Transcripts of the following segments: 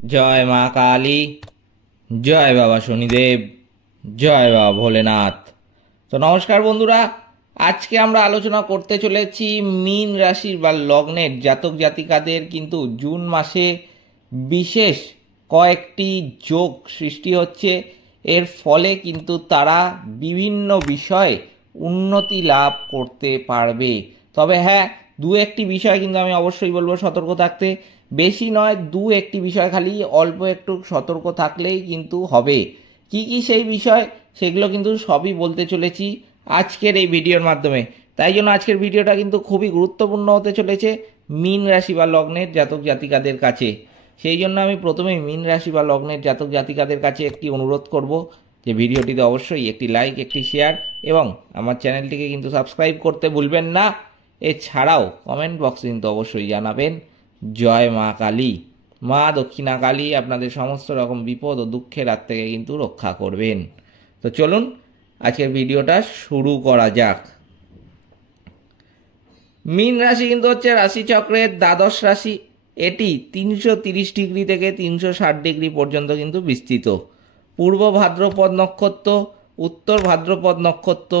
জয় মা কালী, জয় বাবা শনিদেব, জয় বাবা ভোলেনাথ। তো নমস্কার বন্ধুরা, আজকে আমরা আলোচনা করতে চলেছি মীন রাশির বা লগ্নের জাতক জাতিকাদের কিন্তু জুন মাসে বিশেষ কয়েকটি যোগ সৃষ্টি হচ্ছে। এর ফলে কিন্তু তারা বিভিন্ন বিষয়ে উন্নতি লাভ করতে পারবে। তবে হ্যাঁ, দু একটি বিষয় কিন্তু আমি অবশ্যই বলবো সতর্ক থাকতে। বেশি নয়, দু একটি বিষয় খালি অল্প একটু সতর্ক থাকলেই কিন্তু হবে। কি কি সেই বিষয়, সেগুলো কিন্তু সবই বলতে চলেছি আজকের এই ভিডিওর মাধ্যমে। তাই জন্য আজকের ভিডিওটা কিন্তু খুবই গুরুত্বপূর্ণ হতে চলেছে মীন রাশি বা লগ্নের জাতক জাতিকাদের কাছে। সেই জন্য আমি প্রথমেই মীন রাশি বা লগ্নের জাতক জাতিকাদের কাছে একটি অনুরোধ করব যে ভিডিওটিতে অবশ্যই একটি লাইক, একটি শেয়ার এবং আমার চ্যানেলটিকে কিন্তু সাবস্ক্রাইব করতে ভুলবেন না। এছাড়াও কমেন্ট বক্সে কিন্তু অবশ্যই জানাবেন জয় মা কালী, মা দক্ষিণা কালী আপনাদের সমস্ত রকম বিপদ ও দুঃখের হাত থেকে কিন্তু রক্ষা করবেন। তো চলুন আজকের ভিডিওটা শুরু করা যাক। মীন রাশি কিন্তু হচ্ছে রাশিচক্রের দ্বাদশ রাশি। এটি 330 ডিগ্রি থেকে 360 ডিগ্রি পর্যন্ত কিন্তু বিস্তৃত। পূর্ব ভাদ্রপদ নক্ষত্র, উত্তর ভাদ্রপদ নক্ষত্র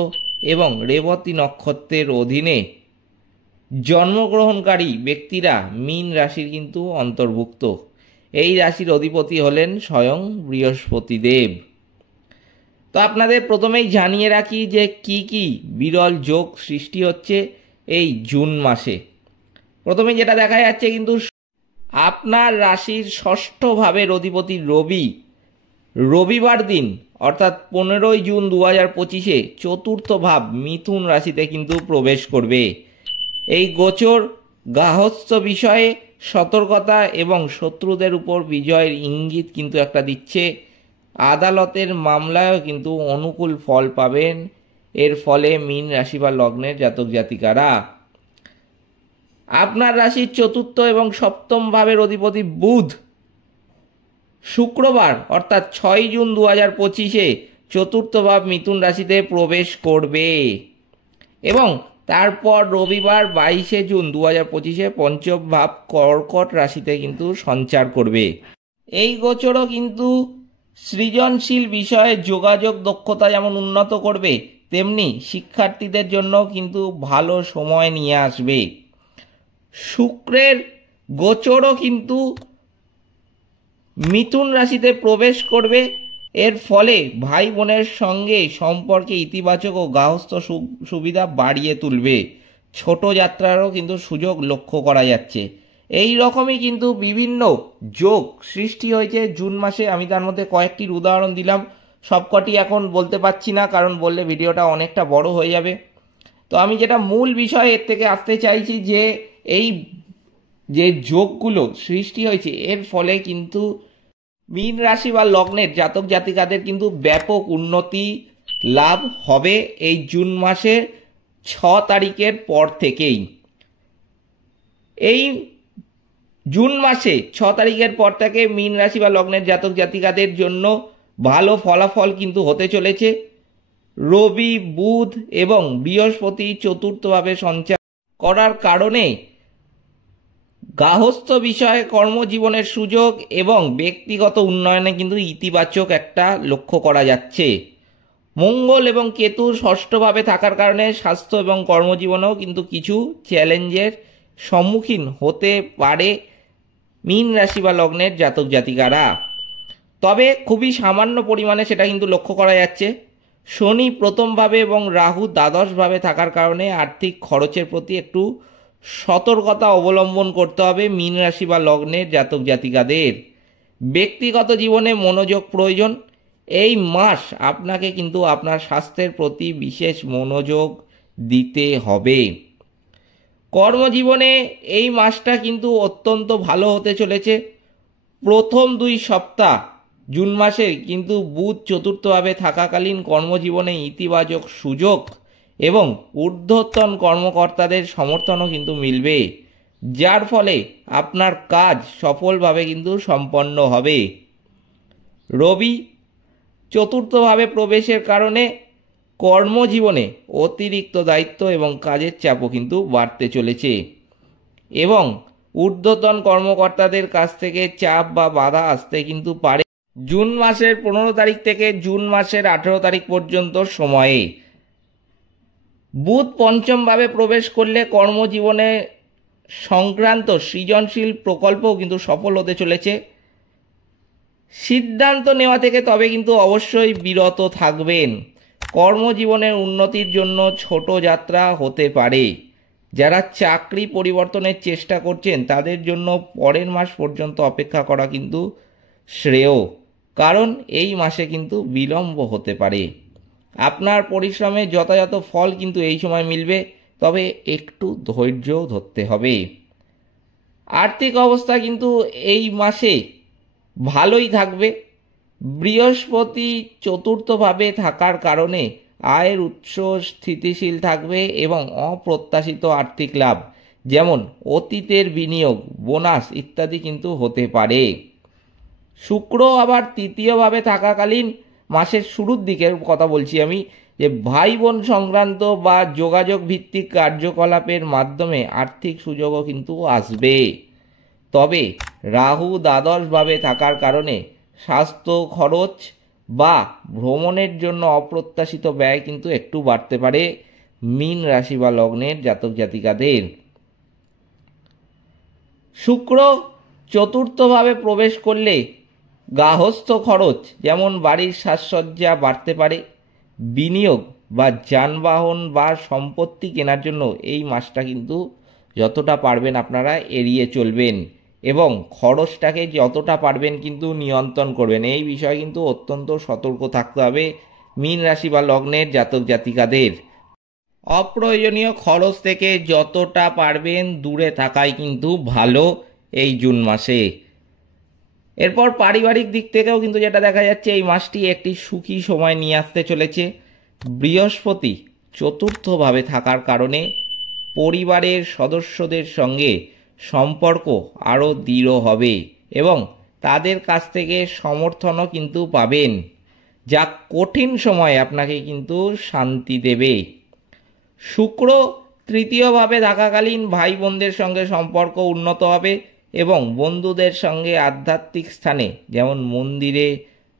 এবং রেবতী নক্ষত্রের অধীনে জন্মগ্রহণকারী ব্যক্তিরা মীন রাশির কিন্তু অন্তর্ভুক্ত। এই রাশির অধিপতি হলেন স্বয়ং বৃহস্পতি দেব। তো আপনাদের প্রথমেই জানিয়ে রাখি যে কি কি বিরল যোগ সৃষ্টি হচ্ছে এই জুন মাসে। প্রথমে যেটা দেখা যাচ্ছে কিন্তু আপনার রাশির ষষ্ঠ ভাবের অধিপতি রবি রবিবার দিন অর্থাৎ 15ই জুন 2025-এ চতুর্থ ভাব মিথুন রাশিতে কিন্তু প্রবেশ করবে। এই গোচর গার্হস্থ্য বিষয়ে সতর্কতা এবং শত্রুদের উপর বিজয়ের ইঙ্গিত কিন্তু একটা দিচ্ছে। আদালতের মামলায়ও কিন্তু অনুকূল ফল পাবেন এর ফলে মীন রাশি বা লগ্নের জাতক জাতিকারা। আপনার রাশির চতুর্থ এবং সপ্তম ভাবের অধিপতি বুধ শুক্রবার অর্থাৎ 6 জুন 2025-এ চতুর্থ ভাব মিথুন রাশিতে প্রবেশ করবে এবং তারপর রবিবার 22 জুন 2025-এ পঞ্চম ভাব কর্কট রাশিতে কিন্তু সঞ্চার করবে। এই গোচরও কিন্তু সৃজনশীল বিষয়ে যোগাযোগ দক্ষতা যেমন উন্নত করবে, তেমনি শিক্ষার্থীদের জন্য কিন্তু ভালো সময় নিয়ে আসবে। শুক্রের গোচরও কিন্তু মিথুন রাশিতে প্রবেশ করবে। এর ফলে ভাই বোনের সঙ্গে সম্পর্কে ইতিবাচক ও গার্হস্থ্য সুবিধা বাড়িয়ে তুলবে। ছোট যাত্রারও কিন্তু সুযোগ লক্ষ্য করা যাচ্ছে। এই রকমই কিন্তু বিভিন্ন যোগ সৃষ্টি হয়েছে জুন মাসে। আমি তার মধ্যে কয়েকটির উদাহরণ দিলাম, সবকটি এখন বলতে পারছি না, কারণ বললে ভিডিওটা অনেকটা বড় হয়ে যাবে। তো আমি যেটা মূল বিষয় এর থেকে আসতে চাইছি যে এই যে যোগগুলো সৃষ্টি হয়েছে এর ফলে কিন্তু মীন রাশি বা লগ্নের জাতক জাতিকাদের কিন্তু ব্যাপক উন্নতি লাভ হবে এই জুন মাসের 6 তারিখের পর থেকেই। এই জুন মাসে 6 তারিখের পর থেকে মীন রাশি বা লগ্নের জাতক জাতিকাদের জন্য ভালো ফলাফল কিন্তু হতে চলেছে। রবি, বুধ এবং বৃহস্পতি চতুর্থভাবে সঞ্চার করার কারণে গার্হস্থ্য বিষয়ে কর্মজীবনের সুযোগ এবং ব্যক্তিগত উন্নয়নে কিন্তু ইতিবাচক একটা লক্ষ্য করা যাচ্ছে। মঙ্গল এবং কেতুর ষষ্ঠভাবে থাকার কারণে স্বাস্থ্য এবং কর্মজীবনেও কিন্তু কিছু চ্যালেঞ্জের সম্মুখীন হতে পারে মীন রাশি বা লগ্নের জাতক জাতিকারা। তবে খুবই সামান্য পরিমাণে সেটা কিন্তু লক্ষ্য করা যাচ্ছে। শনি প্রথমভাবে এবং রাহু দ্বাদশভাবে থাকার কারণে আর্থিক খরচের প্রতি একটু সতর্কতা অবলম্বন করতে হবে মীন রাশি বা লগ্নের জাতক জাতিকাদের। ব্যক্তিগত জীবনে মনোযোগ প্রয়োজন। এই মাস আপনাকে কিন্তু আপনার স্বাস্থ্যের প্রতি বিশেষ মনোযোগ দিতে হবে। কর্মজীবনে এই মাসটা কিন্তু অত্যন্ত ভালো হতে চলেছে। প্রথম 2 সপ্তাহ জুন মাসে কিন্তু বুধ চতুর্থভাবে থাকাকালীন কর্মজীবনে ইতিবাচক সুযোগ এবং ঊর্ধ্বতন কর্মকর্তাদের সমর্থনও কিন্তু মিলবে, যার ফলে আপনার কাজ সফলভাবে কিন্তু সম্পন্ন হবে। রবি চতুর্থভাবে প্রবেশের কারণে কর্মজীবনে অতিরিক্ত দায়িত্ব এবং কাজের চাপও কিন্তু বাড়তে চলেছে এবং ঊর্ধ্বতন কর্মকর্তাদের কাছ থেকে চাপ বা বাধা আসতে কিন্তু পারে জুন মাসের 15 তারিখ থেকে জুন মাসের 18 তারিখ পর্যন্ত সময়ে। বুধ পঞ্চমভাবে প্রবেশ করলে কর্মজীবনে সংক্রান্ত সৃজনশীল প্রকল্পও কিন্তু সফল হতে চলেছে। সিদ্ধান্ত নেওয়া থেকে তবে কিন্তু অবশ্যই বিরত থাকবেন। কর্মজীবনের উন্নতির জন্য ছোট যাত্রা হতে পারে। যারা চাকরি পরিবর্তনের চেষ্টা করছেন তাদের জন্য পরের মাস পর্যন্ত অপেক্ষা করা কিন্তু শ্রেয়, কারণ এই মাসে কিন্তু বিলম্ব হতে পারে। আপনার পরিশ্রমের যথাযথ ফল কিন্তু এই সময় মিলবে, তবে একটু ধৈর্য ধরতে হবে। আর্থিক অবস্থা কিন্তু এই মাসে ভালোই থাকবে। বৃহস্পতি চতুর্থভাবে থাকার কারণে আয়ের উৎস স্থিতিশীল থাকবে এবং অপ্রত্যাশিত আর্থিক লাভ যেমন অতীতের বিনিয়োগ, বোনাস ইত্যাদি কিন্তু হতে পারে। শুক্র আবার তৃতীয়ভাবে থাকাকালীন মাসের শুরুর দিকের কথা বলছি আমি, যে ভাই বোন সংক্রান্ত বা যোগাযোগ ভিত্তিক কার্যকলাপের মাধ্যমে আর্থিক সুযোগও কিন্তু আসবে। তবে রাহু দ্বাদশভাবে থাকার কারণে স্বাস্থ্য খরচ বা ভ্রমণের জন্য অপ্রত্যাশিত ব্যয় কিন্তু একটু বাড়তে পারে মীন রাশি বা লগ্নের জাতক জাতিকাদের। শুক্র চতুর্থভাবে প্রবেশ করলে গার্হস্থ্য খরচ যেমন বাড়ির সাজসজ্জা বাড়তে পারে। বিনিয়োগ বা যানবাহন বা সম্পত্তি কেনার জন্য এই মাসটা কিন্তু যতটা পারবেন আপনারা এড়িয়ে চলবেন এবং খরচটাকে যতটা পারবেন কিন্তু নিয়ন্ত্রণ করবেন। এই বিষয়ে কিন্তু অত্যন্ত সতর্ক থাকতে হবে মীন রাশি বা লগ্নের জাতক জাতিকাদের। অপ্রয়োজনীয় খরচ থেকে যতটা পারবেন দূরে থাকাই কিন্তু ভালো এই জুন মাসে। এরপর পারিবারিক দিক থেকেও কিন্তু যেটা দেখা যাচ্ছে এই মাসটি একটি সুখী সময় নিয়ে আসতে চলেছে। বৃহস্পতি চতুর্থভাবে থাকার কারণে পরিবারের সদস্যদের সঙ্গে সম্পর্ক আরও দৃঢ় হবে এবং তাদের কাছ থেকে সমর্থনও কিন্তু পাবেন, যা কঠিন সময়ে আপনাকে কিন্তু শান্তি দেবে। শুক্র তৃতীয়ভাবে থাকাকালীন ভাই বোনদের সঙ্গে সম্পর্ক উন্নত হবে এবং বন্ধুদের সঙ্গে আধ্যাত্মিক স্থানে যেমন মন্দিরে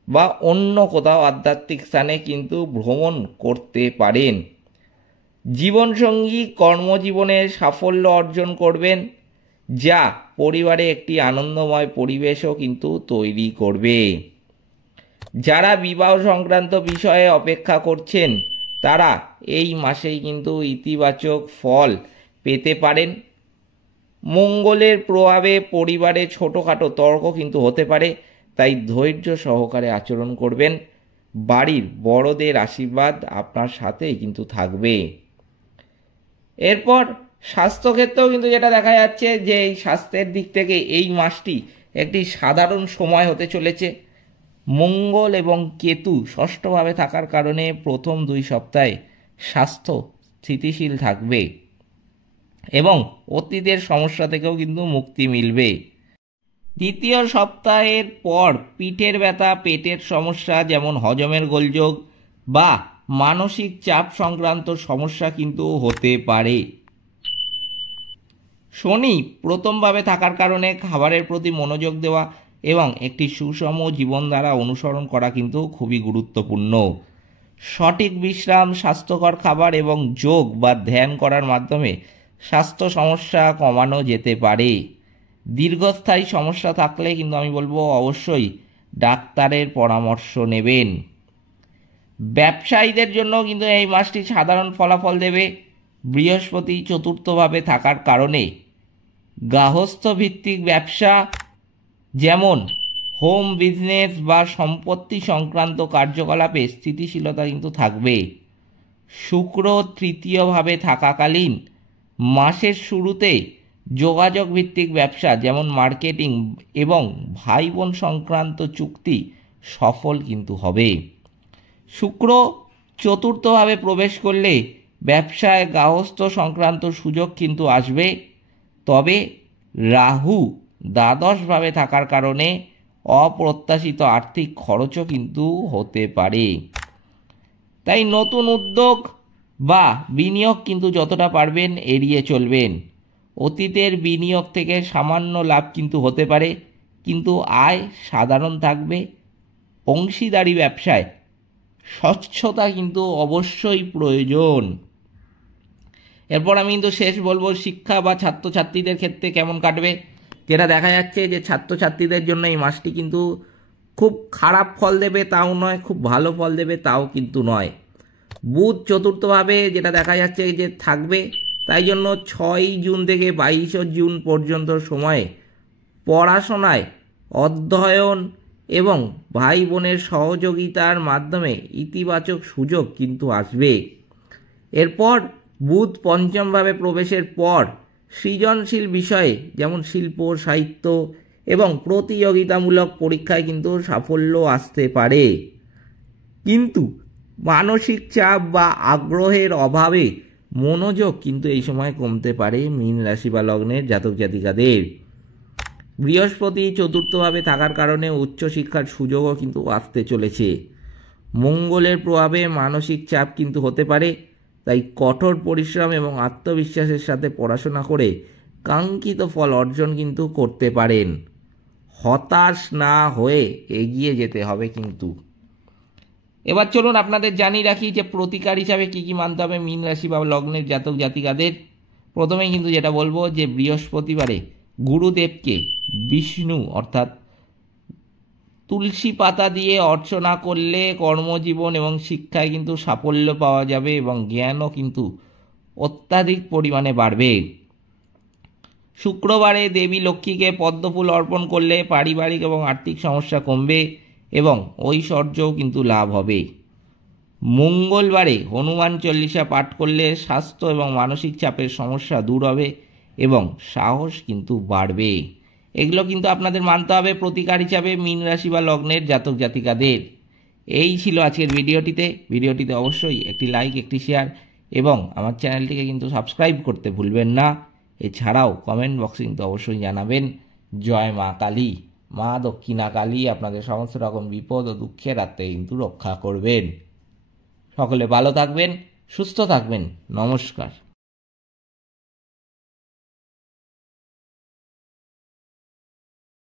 বা অন্য কোথাও আধ্যাত্মিক স্থানে কিন্তু ভ্রমণ করতে পারেন। জীবনসঙ্গী কর্মজীবনে সাফল্য অর্জন করবেন, যা পরিবারে একটি আনন্দময় পরিবেশও কিন্তু তৈরি করবে। যারা বিবাহ সংক্রান্ত বিষয়ে অপেক্ষা করছেন তারা এই মাসেই কিন্তু ইতিবাচক ফল পেতে পারেন। মঙ্গলের প্রভাবে পরিবারে ছোটোখাটো তর্ক কিন্তু হতে পারে, তাই ধৈর্য সহকারে আচরণ করবেন। বাড়ির বড়দের আশীর্বাদ আপনার সাথেই কিন্তু থাকবে। এরপর স্বাস্থ্যক্ষেত্রেও কিন্তু যেটা দেখা যাচ্ছে যে এই স্বাস্থ্যের দিক থেকে এই মাসটি একটি সাধারণ সময় হতে চলেছে। মঙ্গল এবং কেতু ষষ্ঠভাবে থাকার কারণে প্রথম 2 সপ্তাহে স্বাস্থ্য স্থিতিশীল থাকবে এবং অতীতের সমস্যা থেকেও কিন্তু মুক্তি মিলবে। দ্বিতীয় সপ্তাহের পর পিঠের ব্যথা, পেটের সমস্যা যেমন হজমের গোলযোগ বা মানসিক চাপ সংক্রান্ত সমস্যা কিন্তু হতে পারে। শনি প্রথমভাবে থাকার কারণে খাবারের প্রতি মনোযোগ দেওয়া এবং একটি সুষম জীবনধারা অনুসরণ করা কিন্তু খুবই গুরুত্বপূর্ণ। সঠিক বিশ্রাম, স্বাস্থ্যকর খাবার এবং যোগ বা ধ্যান করার মাধ্যমে স্বাস্থ্য সমস্যা কমানো যেতে পারে। দীর্ঘস্থায়ী সমস্যা থাকলে কিন্তু আমি বলবো অবশ্যই ডাক্তারের পরামর্শ নেবেন। ব্যবসায়ীদের জন্য কিন্তু এই মাসটি সাধারণ ফলাফল দেবে। বৃহস্পতি চতুর্থভাবে থাকার কারণে গার্হস্থ্য ভিত্তিক ব্যবসা যেমন হোম বিজনেস বা সম্পত্তি সংক্রান্ত কার্যকলাপে স্থিতিশীলতা কিন্তু থাকবে। শুক্র তৃতীয়ভাবে থাকাকালীন মাসের শুরুতে যোগাযোগ ভিত্তিক ব্যবসা যেমন মার্কেটিং এবং ভাই বোন সংক্রান্ত চুক্তি সফল কিন্তু হবে। শুক্র চতুর্থভাবে প্রবেশ করলে ব্যবসায় গার্হস্থ্য সংক্রান্ত সুযোগ কিন্তু আসবে, তবে রাহু দ্বাদশভাবে থাকার কারণে অপ্রত্যাশিত আর্থিক খরচও কিন্তু হতে পারে। তাই নতুন উদ্যোগ বা বিনিয়োগ কিন্তু যতটা পারবেন এড়িয়ে চলবেন। অতীতের বিনিয়োগ থেকে সামান্য লাভ কিন্তু হতে পারে, কিন্তু আয় সাধারণ থাকবে। অংশীদারি ব্যবসায় স্বচ্ছতা কিন্তু অবশ্যই প্রয়োজন। এরপর আমি কিন্তু শেষ বলবো শিক্ষা বা ছাত্রছাত্রীদের ক্ষেত্রে কেমন কাটবে। যেটা দেখা যাচ্ছে যে ছাত্রছাত্রীদের জন্য এই মাসটি কিন্তু খুব খারাপ ফল দেবে তাও নয়, খুব ভালো ফল দেবে তাও কিন্তু নয়। বুধ চতুর্থভাবে যেটা দেখা যাচ্ছে যে থাকবে, তাই জন্য 6 জুন থেকে 22 জুন পর্যন্ত সময়ে পড়াশোনায়, অধ্যয়ন এবং ভাই বোনের সহযোগিতার মাধ্যমে ইতিবাচক সুযোগ কিন্তু আসবে। এরপর বুধ পঞ্চমভাবে প্রবেশের পর সৃজনশীল বিষয়ে যেমন শিল্প, সাহিত্য এবং প্রতিযোগিতামূলক পরীক্ষায় কিন্তু সাফল্য আসতে পারে, কিন্তু মানসিক চাপ বা আগ্রহের অভাবে মনোযোগ কিন্তু এই সময় কমতে পারে মীন রাশি বা লগ্নের জাতক জাতিকাদের। বৃহস্পতি চতুর্থভাবে থাকার কারণে উচ্চশিক্ষার সুযোগও কিন্তু আসতে চলেছে। মঙ্গলের প্রভাবে মানসিক চাপ কিন্তু হতে পারে, তাই কঠোর পরিশ্রম এবং আত্মবিশ্বাসের সাথে পড়াশোনা করে কাঙ্ক্ষিত ফল অর্জন কিন্তু করতে পারেন। হতাশ না হয়ে এগিয়ে যেতে হবে কিন্তু। এবার চলুন আপনাদের জানিয়ে রাখি যে প্রতিকার হিসাবে কী কী মানতে হবে মীন রাশি বা লগ্নের জাতক জাতিকাদের। প্রথমেই কিন্তু যেটা বলবো যে বৃহস্পতিবারে গুরুদেবকে বিষ্ণু অর্থাৎ তুলসী পাতা দিয়ে অর্চনা করলে কর্মজীবন এবং শিক্ষায় কিন্তু সাফল্য পাওয়া যাবে এবং জ্ঞানও কিন্তু অত্যাধিক পরিমাণে বাড়বে। শুক্রবারে দেবী লক্ষ্মীকে পদ্মফুল অর্পণ করলে পারিবারিক এবং আর্থিক সমস্যা কমবে এবং ঐশ্বর্যও কিন্তু লাভ হবে। মঙ্গলবারে হনুমান চল্লিশা পাঠ করলে স্বাস্থ্য এবং মানসিক চাপের সমস্যা দূর হবে এবং সাহস কিন্তু বাড়বে। এগুলো কিন্তু আপনাদের মানতে হবে প্রতিকার হিসাবে মীন রাশি বা লগ্নের জাতক জাতিকাদের। এই ছিল আজকের ভিডিওটিতে অবশ্যই একটি লাইক, একটি শেয়ার এবং আমার চ্যানেলটিকে কিন্তু সাবস্ক্রাইব করতে ভুলবেন না। এছাড়াও কমেন্ট বক্সে কিন্তু অবশ্যই জানাবেন। জয় মা কালী, মা দক্ষিণা কালী আপনাদের সমস্ত রকম বিপদ ও দুঃখের হাত থেকে কিন্তু রক্ষা করবেন। সকলে ভালো থাকবেন, সুস্থ থাকবেন। নমস্কার।